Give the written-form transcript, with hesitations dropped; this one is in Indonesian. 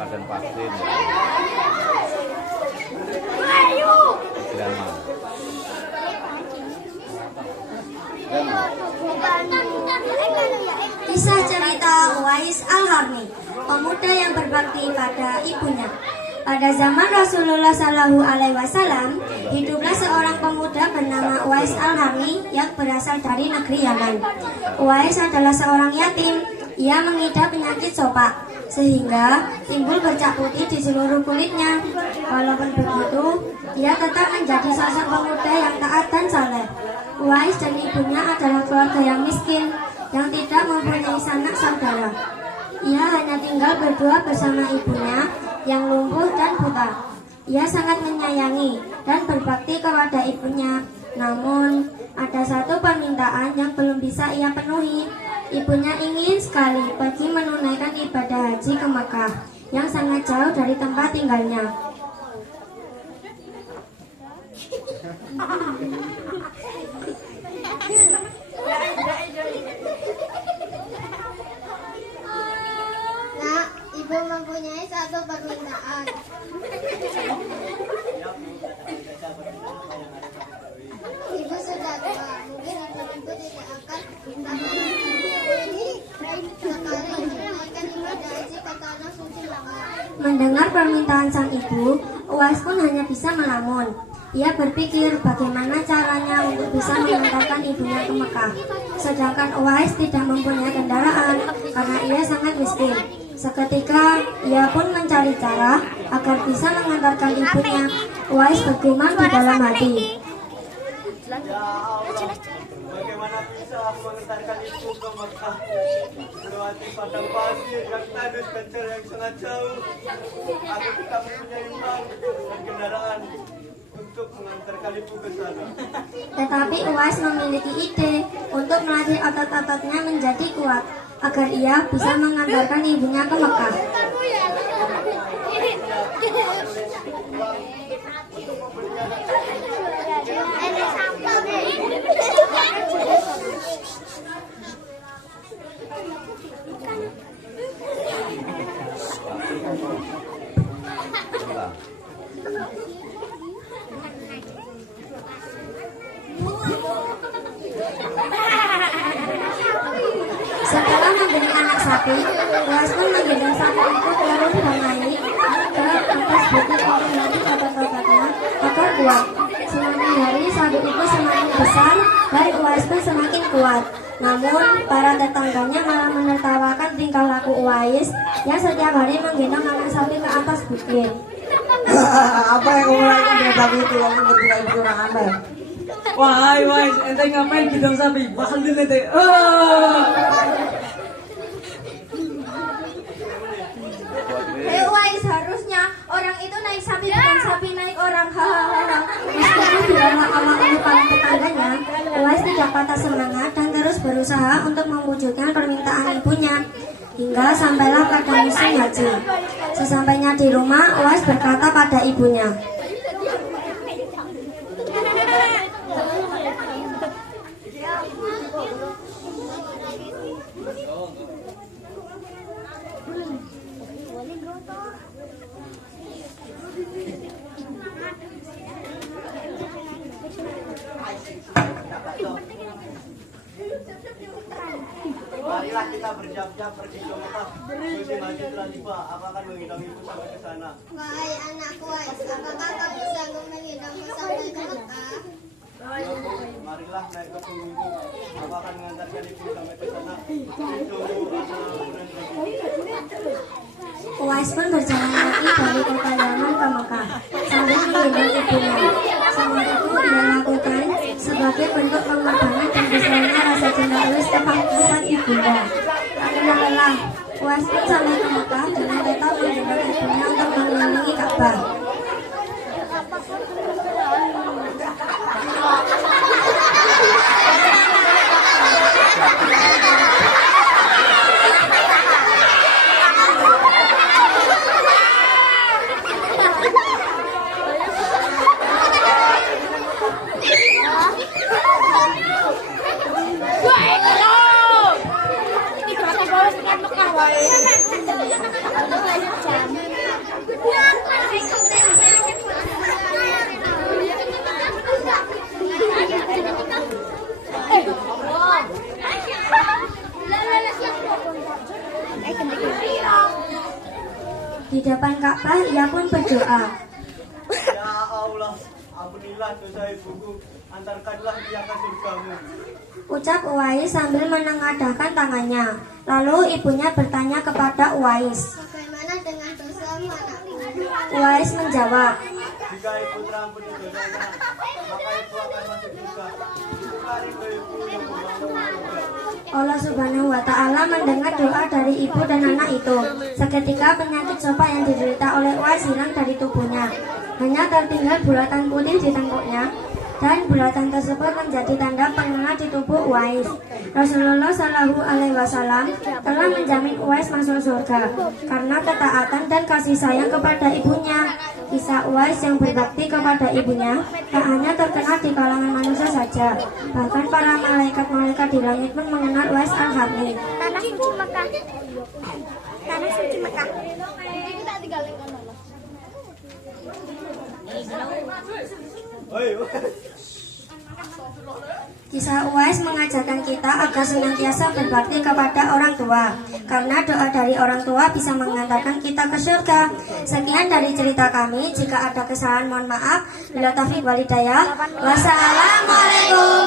Padang pasir. Kisah cerita Uwais Al-Qarni, pemuda yang berbakti pada ibunya. Pada zaman Rasulullah Shallallahu Alaihi Wasallam, hiduplah seorang pemuda bernama Uwais Al-Qarni yang berasal dari negeri Yaman. Uwais adalah seorang yatim. Ia mengidap penyakit sopak, sehingga timbul bercak putih di seluruh kulitnya. Walaupun begitu, ia tetap menjadi sosok pemuda yang taat dan saleh. Uwais dan ibunya adalah keluarga yang miskin, yang tidak mempunyai sanak saudara. Ia hanya tinggal berdua bersama ibunya yang lumpuh dan buta. Ia sangat menyayangi dan berbakti kepada ibunya. Namun, ada satu permintaan yang belum bisa ia penuhi. Ibunya ingin sekali pergi menunaikan ibadah haji ke Mekah yang sangat jauh dari tempat tinggalnya. Nak, ibu mempunyai satu permintaan. Ibu sudah tua, mungkin ibu tidak akan sekarang menaikkan ibadah haji ke tanah suci Mekah. Mendengar permintaan sang ibu, Uwais pun hanya bisa melamun. Ia berpikir bagaimana caranya untuk bisa mengantarkan ibunya ke Mekah. Sedangkan Uwais tidak mempunyai kendaraan karena ia sangat miskin. Seketika ia pun mencari cara agar bisa mengantarkan ibunya. Uwais bergumam di dalam hati. Ya Allah, bagaimana bisa aku mengantarkan ibu ke Mekah? Melewati padang pasir yang tandus dan jalan yang sangat jauh. Aku tidak mempunyai uang dan kendaraan untuk mengantarkan ibu ke sana. Tetapi Uwais memiliki ide untuk melatih otot-ototnya menjadi kuat agar ia bisa mengantarkan ibunya ke Mekah. Setelah membeli anak sapi, Uwais pun menggendong sapi itu turun dan naik ke atas bukit untuk melatih otot-ototnya agar kuat. Semakin hari sapi itu semakin besar dan Uwais pun semakin kuat. Namun para tetangganya malah menertawakan tingkah laku Uwais yang setiap hari menggendong anak sapi ke atas bukit. Apa yang kamu lakukan dengan sapi itu yang ketika ibu kurang aneh? Wahai Uwais, ente ngapain gendong sapi? Bakal ente. Uwais, harusnya orang itu naik sapi bukan sapi naik orang. Hahaha. Meskipun diolok-olok oleh para tetangganya, Uwais tidak patah semangat dan terus berusaha untuk mewujudkan permintaan ibunya. Hingga sampailah pada musim haji. Sesampainya di rumah, Uwais berkata pada ibunya, Marilah kita bersiap-siap pergi ke Mekah. Musim haji telah tiba. Aku akan menggendong ibu sampai ke sana. Wahai anakku Uwais, apakah kamu sanggup menggendongku sampai ke Mekah? Marilah naik ke punggungku. Aku akan mengantarkan ibu sampai ke sana. Tunggu, Uwais pun berjalan kaki dari kota Yaman ke Mekah sambil menggendong ibunya. Semua itu ia lakukan sebagai bentuk pengorbanan dan besarnya rasa cinta Uwais kepada ibunda. Karena lelah, Uwais pun sampai ke Mekah dengan tetap menggendong ibunya untuk mengelilingi Ka'bah. Di depan Ka'bah ia pun berdoa. Ya Allah, ampunilah dosa ibuku, antarkanlah dia ke surgamu. Ucap Uwais sambil menengadahkan tangannya. Lalu ibunya bertanya kepada Uwais. Bagaimana dengan dosamu anakku? Uwais menjawab, Jika ibu terampuni dosanya, maka ibu akan masuk surga. Mari ke ibu yang membangun. Allah Subhanahu wa Ta'ala mendengar doa dari ibu dan anak itu. Seketika penyakit sopa yang diderita oleh Uwais hilang dari tubuhnya. Hanya tertinggal bulatan putih di tengkuknya, dan bulatan tersebut menjadi tanda pengenal di tubuh Uwais. Rasulullah Shallallahu Alaihi Wasallam telah menjamin Uwais masuk surga karena ketaatan dan kasih sayang kepada ibunya. Kisah Uwais yang berbakti kepada ibunya tak hanya terkenal di kalangan manusia saja, bahkan para malaikat-malaikat di langit pun mengenal Uwais Al-Qarni. Tanah suci Mekah. Tanah suci Mekah. Kita tinggalin kan Allah. Kisah Uwais mengajarkan kita agar senantiasa berbakti kepada orang tua, karena doa dari orang tua bisa mengantarkan kita ke surga. Sekian dari cerita kami. Jika ada kesalahan mohon maaf. Bila taufiq wal hidayah. Wassalamualaikum.